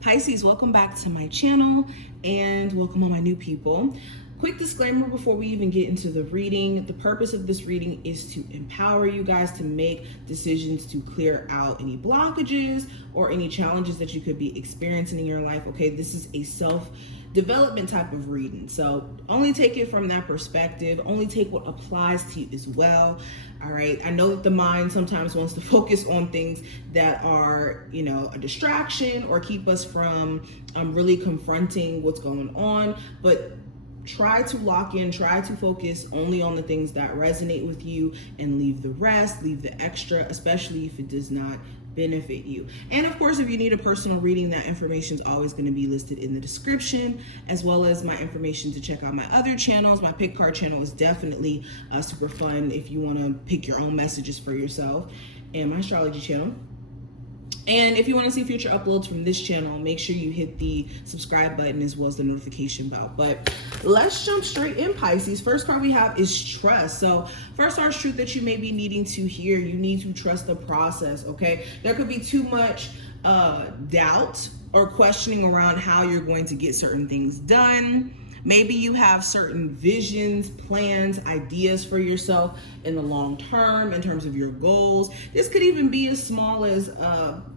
Pisces, welcome back to my channel and welcome all my new people. Quick disclaimer before we even get into the reading. The purpose of this reading is to empower you guys to make decisions to clear out any blockages or any challenges that you could be experiencing in your life. Okay, this is a self-development type of reading, so only take it from that perspective. Only take what applies to you as well. All right, I know that the mind sometimes wants to focus on things that are, a distraction or keep us from really confronting what's going on, but try to lock in, try to focus only on the things that resonate with you and leave the rest, leave the extra, especially if it does not benefit you. And of course, if you need a personal reading, that information is always going to be listed in the description, as well as my information to check out my other channels. My pick card channel is definitely super fun if you want to pick your own messages for yourself, and my astrology channel. And if you want to see future uploads from this channel, make sure you hit the subscribe button as well as the notification bell. But let's jump straight in, Pisces. First card we have is trust. So first harsh truth that you may be needing to hear: you need to trust the process, okay? There could be too much doubt or questioning around how you're going to get certain things done. Maybe you have certain visions, plans, ideas for yourself in the long term in terms of your goals. This could even be as small as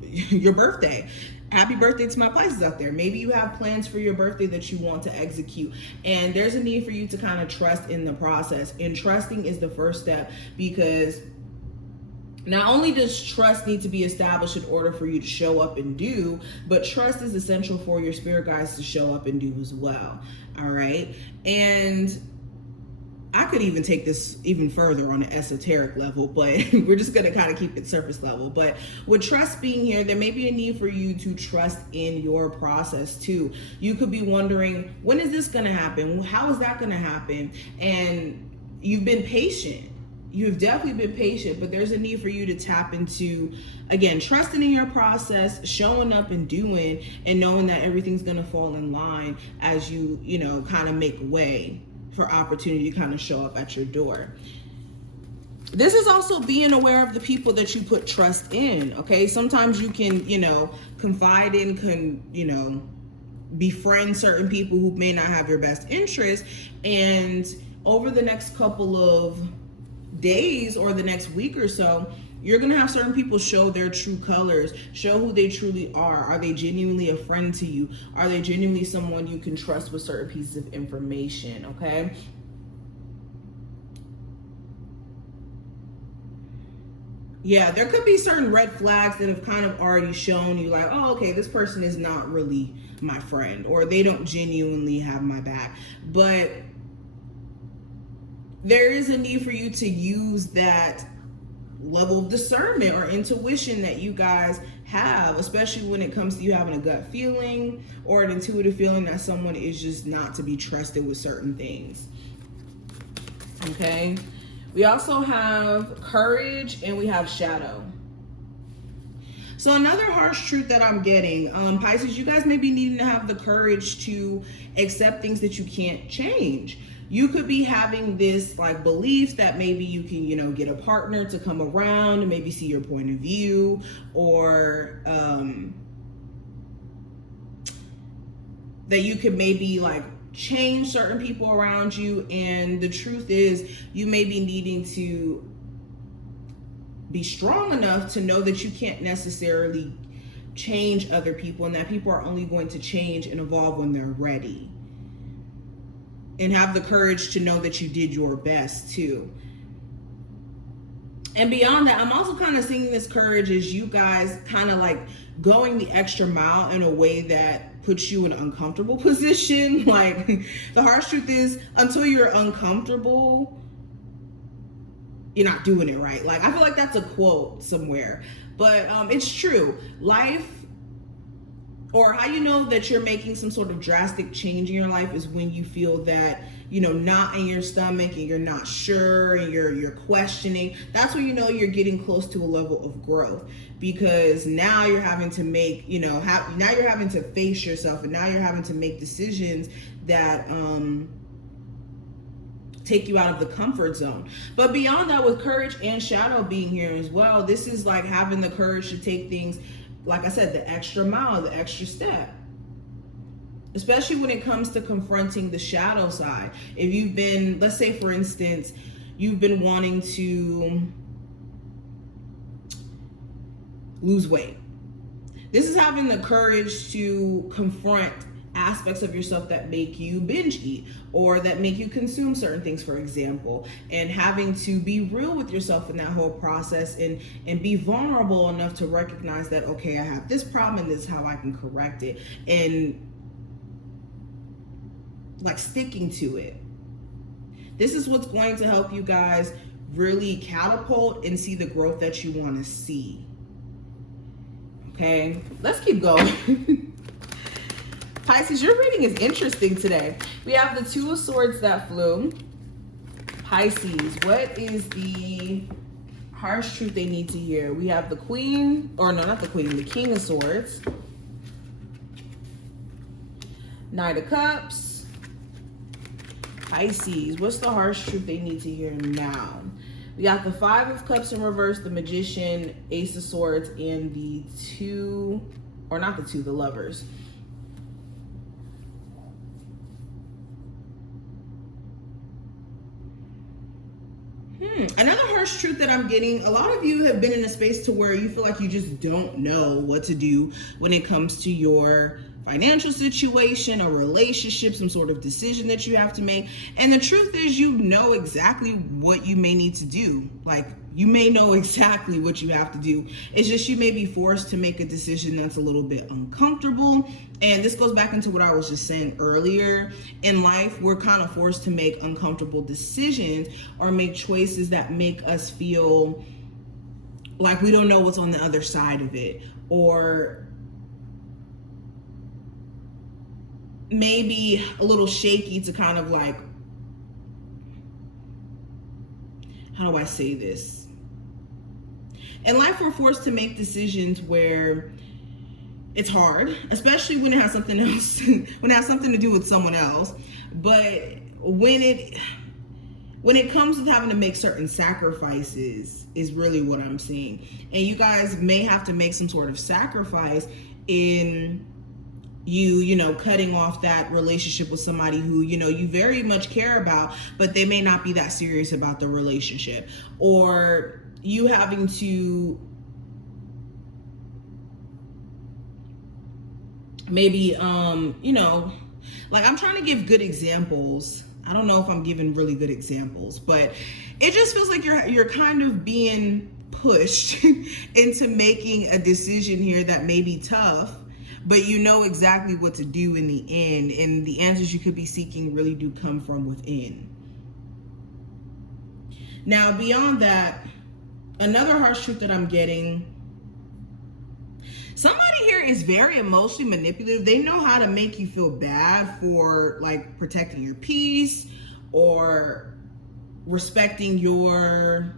your birthday. Happy birthday to my Pisces out there. Maybe you have plans for your birthday that you want to execute, and there's a need for you to kind of trust in the process. And trusting is the first step, because not only does trust need to be established in order for you to show up and do, but trust is essential for your spirit guides to show up and do as well. All right. And I could even take this even further on an esoteric level, but we're just going to kind of keep it surface level. But with trust being here, there may be a need for you to trust in your process too. You could be wondering, when is this going to happen? How is that going to happen? And you've been patient. You've definitely been patient, but there's a need for you to tap into, again, trusting in your process, showing up and doing, and knowing that everything's going to fall in line as you, kind of make way for opportunity to kind of show up at your door. This is also being aware of the people that you put trust in, okay? Sometimes you can, confide in, befriend certain people who may not have your best interest, and over the next couple of days or the next week or so, you're gonna have certain people show their true colors, show who they truly are. Are they genuinely a friend to you? Are they genuinely someone you can trust with certain pieces of information? Okay. Yeah, there could be certain red flags that have kind of already shown you, like, oh, okay, this person is not really my friend, or they don't genuinely have my back. But there is a need for you to use that level of discernment or intuition that you guys have, especially when it comes to you having a gut feeling or an intuitive feeling that someone is just not to be trusted with certain things. Okay. We also have courage and we have shadow. So another harsh truth that I'm getting, Pisces, you guys may be needing to have the courage to accept things that you can't change. You could be having this belief that maybe you can, get a partner to come around and maybe see your point of view, or that you could maybe change certain people around you. And the truth is, you may be needing to be strong enough to know that you can't necessarily change other people, and that people are only going to change and evolve when they're ready. And have the courage to know that you did your best too. And beyond that, I'm also kind of seeing this courage as you guys kind of going the extra mile in a way that puts you in an uncomfortable position. The harsh truth is, until you're uncomfortable, you're not doing it right. I feel like that's a quote somewhere, but it's true. Life, or how you know that you're making some sort of drastic change in your life, is when you feel that, not in your stomach, and you're not sure, and you're questioning. That's when you know you're getting close to a level of growth, because now you're having to make, now you're having to face yourself, and now you're having to make decisions that take you out of the comfort zone. But beyond that, with courage and shadow being here as well, this is having the courage to take things like I said, the extra mile, the extra step. Especially when it comes to confronting the shadow side. If you've been, let's say for instance, you've been wanting to lose weight. This is having the courage to confront aspects of yourself that make you binge eat or that make you consume certain things, for example, and having to be real with yourself in that whole process and be vulnerable enough to recognize that, okay, I have this problem and this is how I can correct it, and like sticking to it. This is what's going to help you guys really catapult and see the growth that you want to see. Okay, let's keep going. Pisces, your reading is interesting today. We have the Two of Swords that flew. Pisces, what is the harsh truth they need to hear? We have the Queen, or no, not the Queen, the King of Swords. Knight of Cups. Pisces, what's the harsh truth they need to hear now? We got the Five of Cups in reverse, the Magician, Ace of Swords, and the the Lovers. Another harsh truth that I'm getting, a lot of you have been in a space to where you feel like you just don't know what to do when it comes to your financial situation or relationship, some sort of decision that you have to make. And the truth is, you know exactly what you may need to do. Like, you may know exactly what you have to do. It's just you may be forced to make a decision that's a little bit uncomfortable. And this goes back into what I was just saying earlier. In life, we're kind of forced to make uncomfortable decisions or make choices that make us feel like we don't know what's on the other side of it, or maybe a little shaky to kind of like, how do I say this? In life, we're forced to make decisions where it's hard, especially when it has something else, when it has something to do with someone else. But when it comes to having to make certain sacrifices is really what I'm seeing. And you guys may have to make some sort of sacrifice in you know, cutting off that relationship with somebody who, you know, you very much care about, but they may not be that serious about the relationship. Or you having to maybe, you know, like, I'm trying to give good examples. I don't know if I'm giving really good examples, but it just feels like you're kind of being pushed into making a decision here that may be tough, but you know exactly what to do in the end, and the answers you could be seeking really do come from within. Now, beyond that, another harsh truth that I'm getting, somebody here is very emotionally manipulative. They know how to make you feel bad for like protecting your peace or respecting your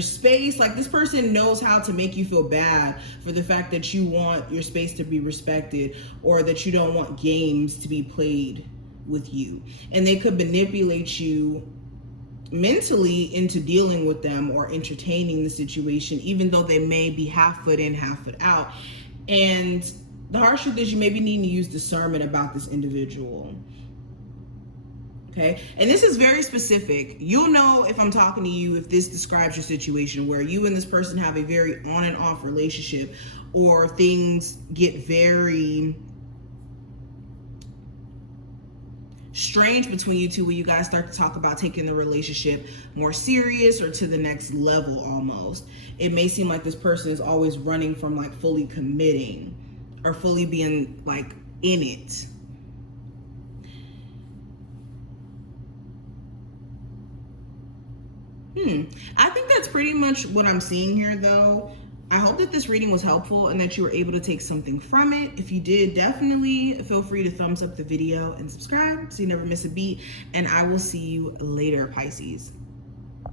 space. Like, this person knows how to make you feel bad for the fact that you want your space to be respected, or that you don't want games to be played with you. And they could manipulate you mentally into dealing with them or entertaining the situation, even though they may be half foot in, half foot out. And the harsh truth is, you may be needing to use discernment about this individual. Okay, and this is very specific. You'll know if I'm talking to you if this describes your situation where you and this person have a very on and off relationship, or things get very strange between you two, where you guys start to talk about taking the relationship more serious or to the next level almost. It may seem like this person is always running from like fully committing or fully being like in it. I think that's pretty much what I'm seeing here, though. I hope that this reading was helpful and that you were able to take something from it. If you did, definitely feel free to thumbs up the video and subscribe so you never miss a beat. And I will see you later, Pisces.